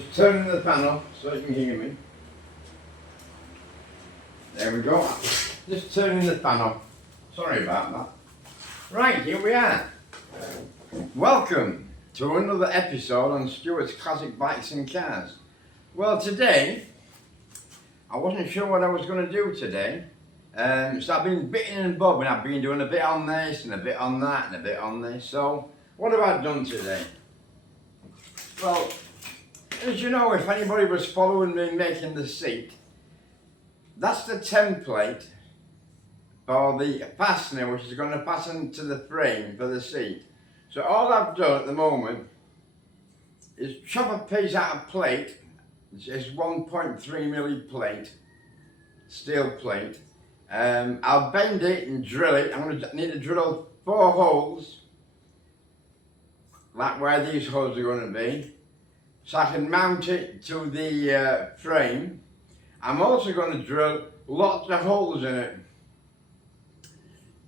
Just turning the fan off so you can hear me. There we go. Just turning the fan off. Sorry about that. Right, here we are. Welcome to another episode on Stuart's Classic Bikes and Cars. Well, today, I wasn't sure what I was going to do today. So I've been bitting and bobbing. I've been doing a bit on this and a bit on that and a bit on this. So, what have I done today? Well, as you know, if anybody was following me making the seat, that's the template for the fastener which is going to fasten to the frame for the seat. So all I've done at the moment is chop a piece out of plate. It's 1.3 milli plate, steel plate. I'll bend it and drill it. I'm going to need to drill 4 holes, like where these holes are going to be, so I can mount it to the frame. I'm also going to drill lots of holes in it.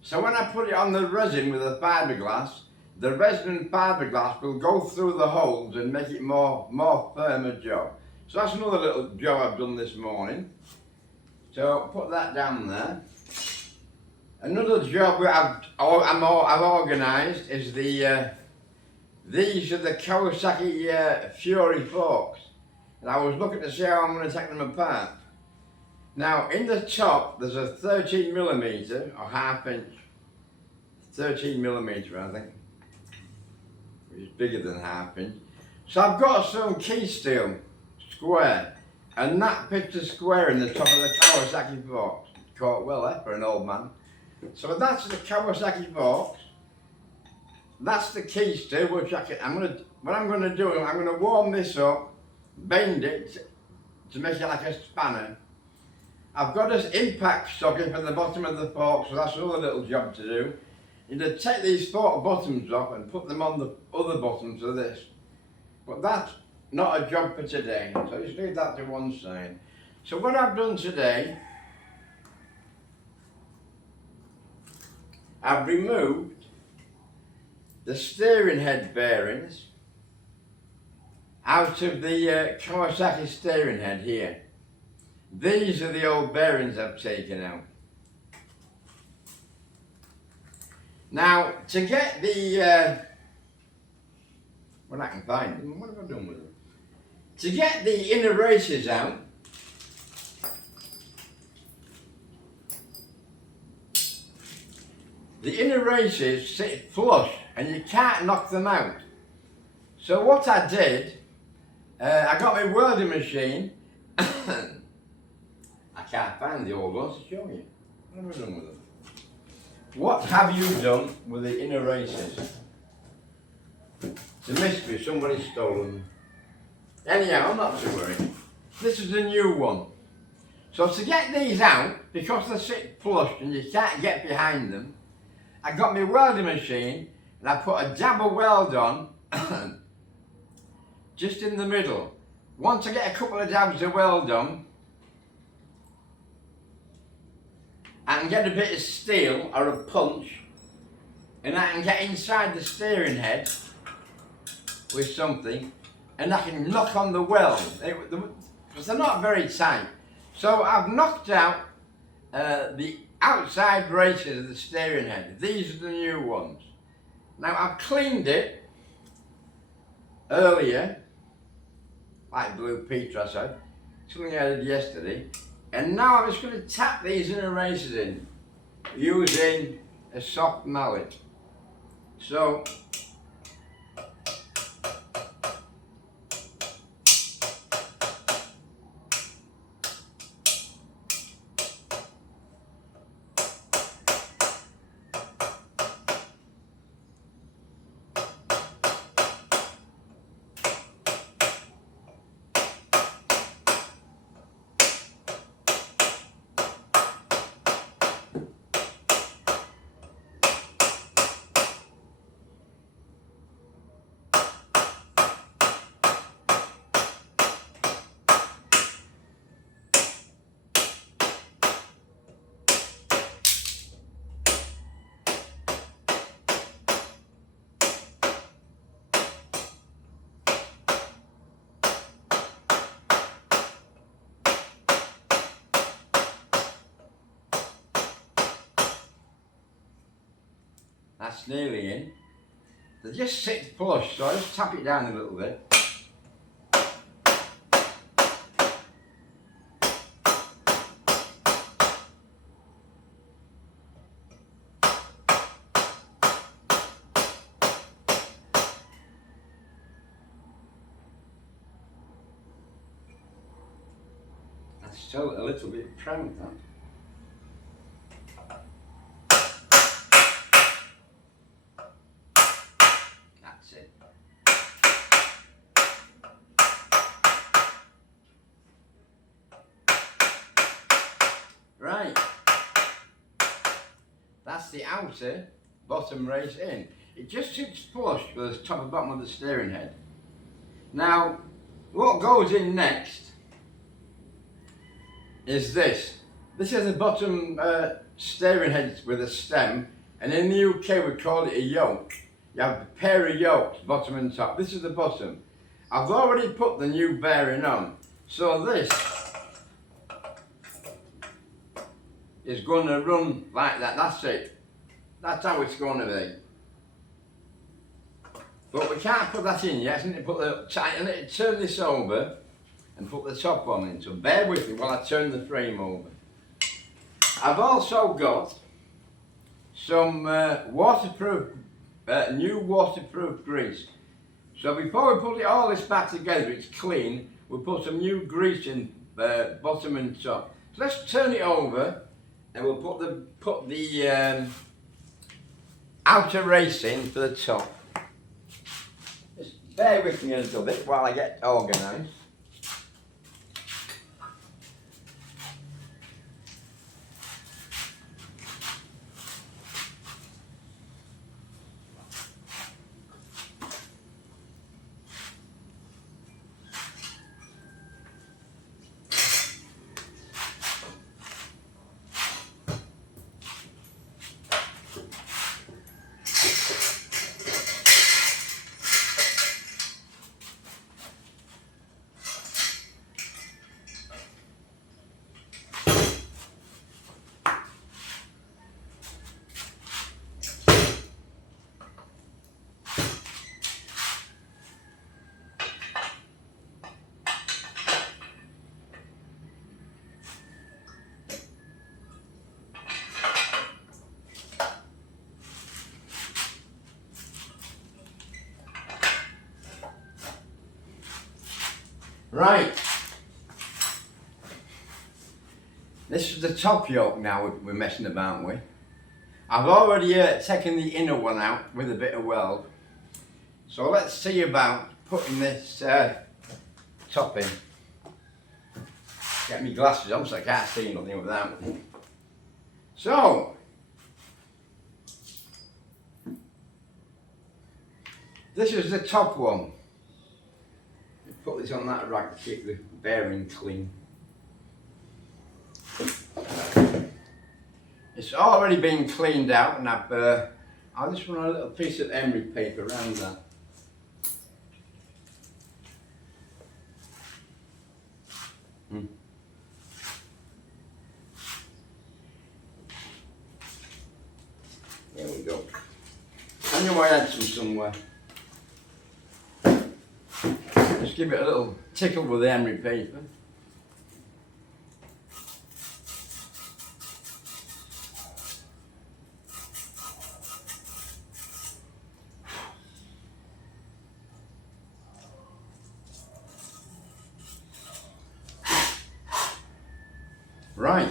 So when I put it on the resin with the fiberglass, the resin and fiberglass will go through the holes and make it more firmer job. So that's another little job I've done this morning. So put that down there. Another job that I've organised is these are the Kawasaki Fury forks. And I was looking to see how I'm going to take them apart. Now in the top there's a 13 millimeter or half inch, 13 millimeter I think, which is bigger than half inch. So I've got some key steel square, and that fits a square in the top of the Kawasaki forks. Caught well for an old man. So that's the Kawasaki forks. That's the key steel, which what I'm going to do, I'm going to warm this up, bend it to make it like a spanner. I've got this impact socket for the bottom of the fork, so that's another little job to do. You need to take these fork bottoms off and put them on the other bottoms of this. But that's not a job for today, so just leave that to one side. So what I've done today, I've removed the steering head bearings out of the Kawasaki steering head here. These are the old bearings I've taken out. Now, to get the, when I can find them, what have I done with them? To get the inner races out, the inner races sit flush and you can't knock them out. So what I did, I got my welding machine. I can't find the old ones to show you. What have I done with them? What have you done with the inner races? It's a mystery, somebody's stolen them. Anyhow, I'm not too worried. This is a new one. So to get these out, because they sit flush and you can't get behind them, I got my welding machine and I put a dab of weld on just in the middle. Once I get a couple of dabs of weld on, I can get a bit of steel or a punch and I can get inside the steering head with something and I can knock on the weld, because they're not very tight. So I've knocked out the outside races of the steering head. These are the new ones. Now I've cleaned it earlier, like Blue Peter I said, something I did yesterday, and now I'm just going to tap these inner races in using a soft mallet. So That's nearly in. They just sit flush, so I just tap it down a little bit. That's still a little bit proud, that. That's it. Right. That's the outer bottom race in. It just sits flush with the top and bottom of the steering head. Now, what goes in next is this. This is the bottom steering head with a stem, and in the UK we call it a yoke. You have a pair of yokes, bottom and top. This is the bottom. I've already put the new bearing on, so this is going to run like that. That's it. That's how it's going to be. But we can't put that in yet. I need to put the tighten it, turn this over, and put the top on in. So bear with me while I turn the frame over. I've also got some new waterproof grease. So before we put all this back together, it's clean. We'll put some new grease in bottom and top. So let's turn it over, and we'll put the outer race in for the top. Just bear with me a little bit while I get organised. Right, this is the top yoke now we're messing about with. I've already taken the inner one out with a bit of weld. So let's see about putting this top in. Get my glasses on so I can't see nothing without them. So, this is the top one. Put this on that rack to keep the bearing clean. It's already been cleaned out, and I'll just run a little piece of emery paper around that. There we go. I knew I had some somewhere. Just give it a little tickle with the emery paper. Right.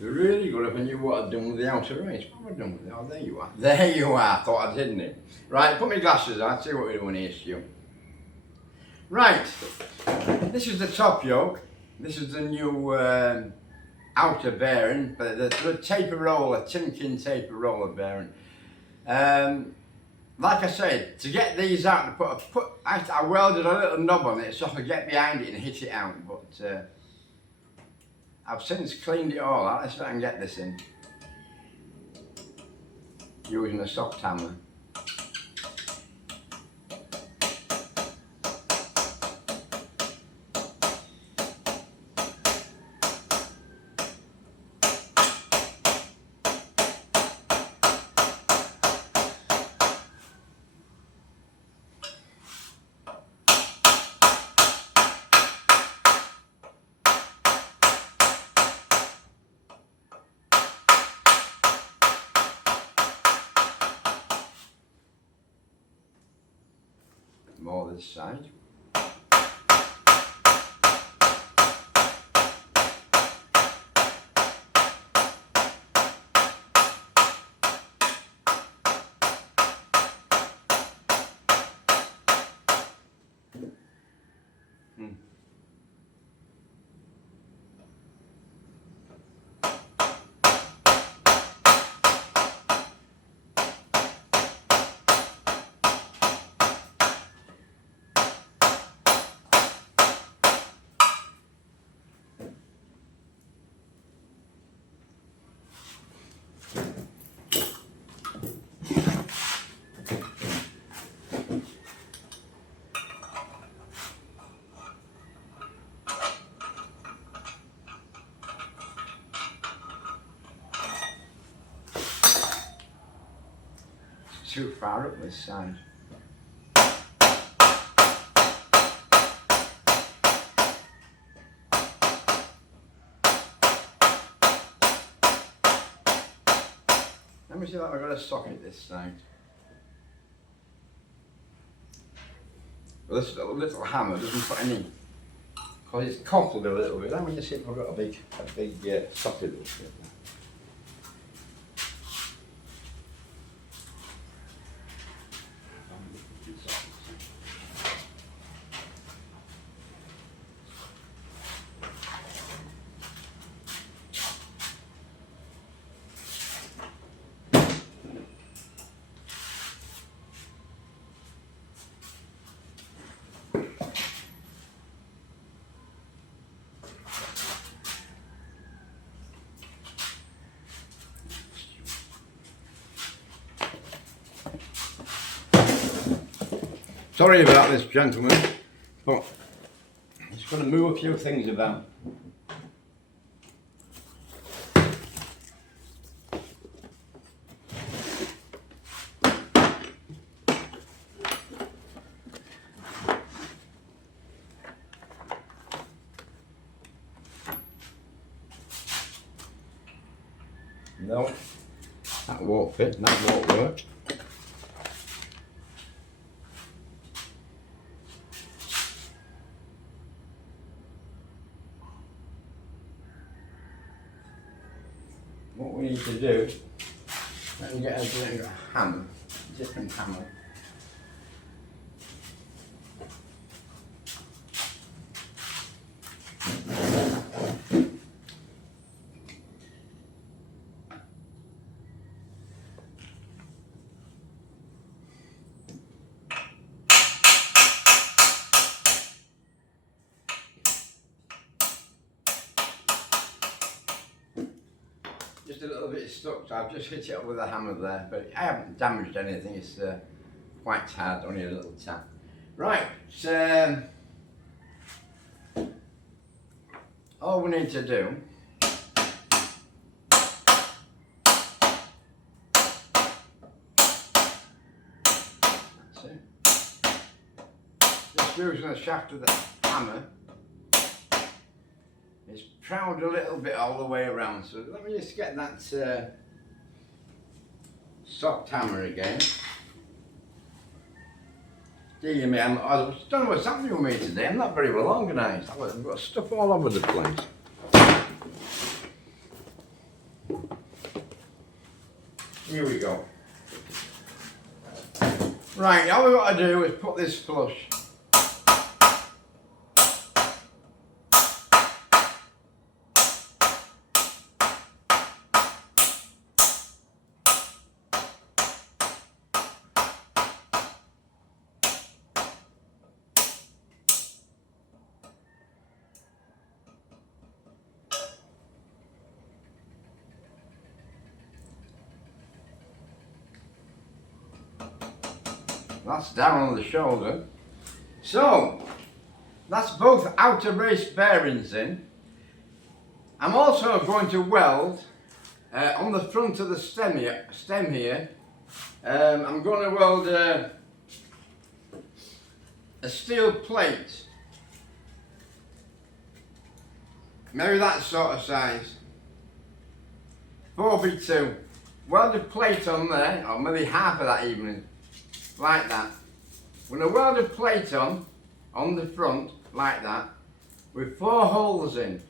Really good if I knew what I'd done with the outer race. What have I done with it? Oh, there you are. There you are. Thought I didn't it? Right, put my glasses on. See what we're doing here, Stu. Right, this is the top yoke. This is the new outer bearing, but the taper roller, Timken taper roller bearing. Like I said, to get these out, I welded a little knob on it so I could get behind it and hit it out. But I've since cleaned it all out. Let's see if I can get this in. using a soft hammer. More this side. Too far up this side. Let me see if I've got a socket this side. Well, this little hammer doesn't put any, because it's coupled a little bit. Let me just see if I've got a big socket. Sorry about this, gentlemen, but I'm just going to move a few things about. No, that won't fit, that won't work. What we need to do, let me get a hammer, different hammer. Just a little bit stuck, so I've just hit it up with a hammer there, but I haven't damaged anything. It's quite hard, only a little tap. Right, all we need to do just using the shaft of the hammer. It's proud a little bit all the way around, so let me just get that soft hammer again. Dear me, I don't know what's happening with me today. I'm not very well organised. I've got stuff all over the place. Here we go. Right, all we've got to do is put this flush. That's down on the shoulder. So, that's both outer race bearings in. I'm also going to weld on the front of the stem here. I'm going to weld a steel plate. Maybe that sort of size. 4x2. Weld a plate on there, or maybe half of that even. Like that. I'm going to weld a plate on the front, like that, with 4 holes in.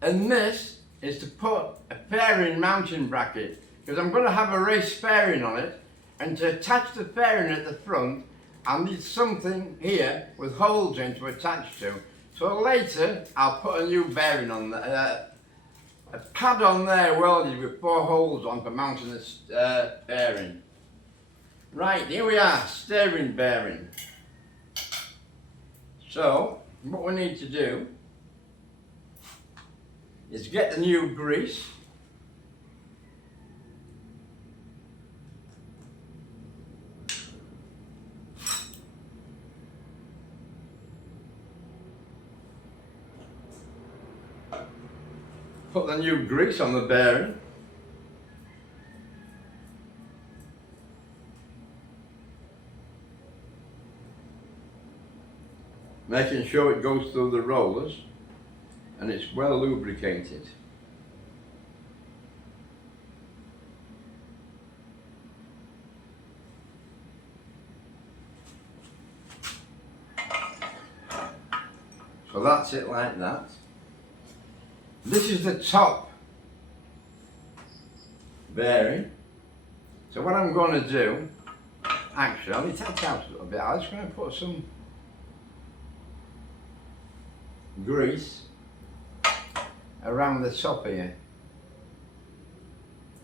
And this is to put a fairing mounting bracket, because I'm going to have a race fairing on it, and to attach the fairing at the front, I'll need something here with holes in to attach to. So later, I'll put a new bearing on there, a pad on there welded with 4 holes on for mounting this bearing. Right, here we are, steering bearing. So, what we need to do is get the new grease. Put the new grease on the bearing. Making sure it goes through the rollers and it's well lubricated. So that's it like that. This is the top bearing. So what I'm going to do, actually I'll detach out a little bit. I'm just going to put some grease around the top here.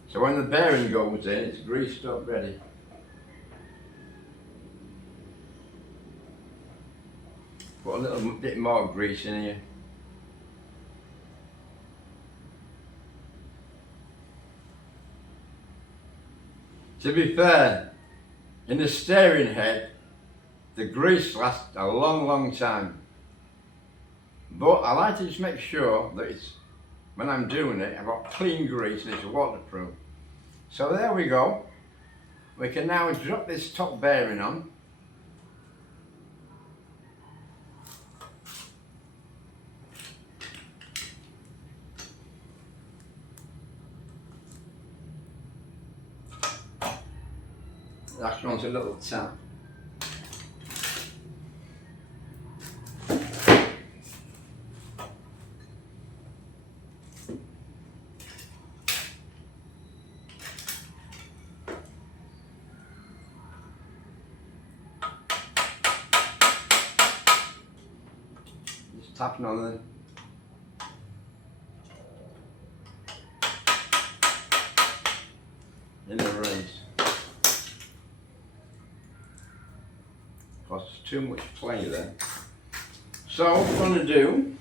So when the bearing goes in, it's greased up ready. Put a little bit more grease in here. To be fair, in the steering head, the grease lasts a long, long time. But I like to just make sure that it's, when I'm doing it, I've got clean grease and it's waterproof. So there we go. We can now drop this top bearing on. That wants a little tap. Just tapping on the in the race. Because there's too much play there. So what we're going to do,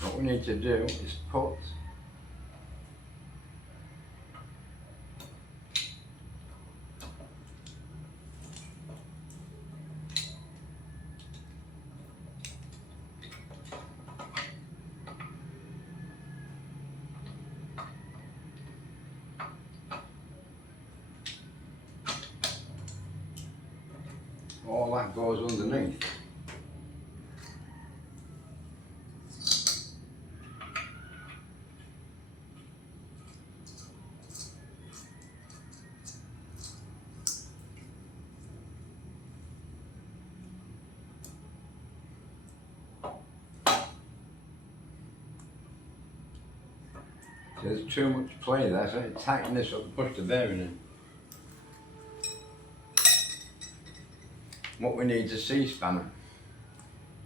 what we need to do is put all that goes underneath. So there's too much play there, so I tighten this up and push the bearing in. what we need is a C-spanner,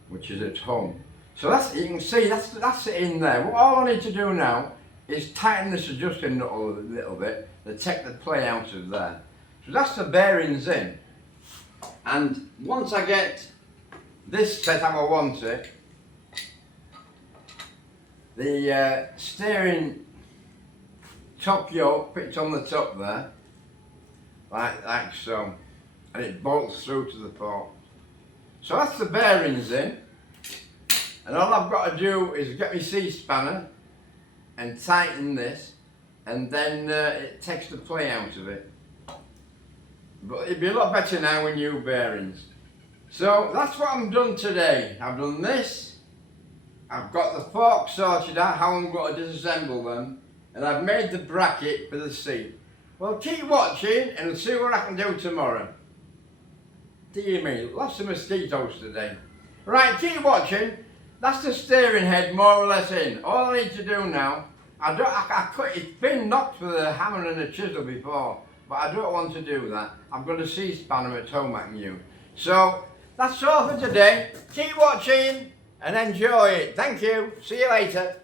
which is at home. So that's, you can see that's it in there. What all I need to do now is tighten this adjusting nut a little bit to take the play out of there. So that's the bearings in. And once I get this set how I want it, the steering top yoke fits on the top there, like so, and it bolts through to the port. So that's the bearings in, and all I've got to do is get my C-spanner and tighten this, and then it takes the play out of it. But it'd be a lot better now with new bearings. So that's what I've done today. I've done this, I've got the forks sorted out, how I'm going to disassemble them, and I've made the bracket for the seat. Well, keep watching and see what I can do tomorrow. Dear me, lots of mosquitoes today. Right, keep watching. That's the steering head more or less in. All I need to do now, it's been knocked with a hammer and a chisel before, but I don't want to do that. I've got a C-spanner at home I can use. So, that's all for today. Keep watching and enjoy it. Thank you. See you later.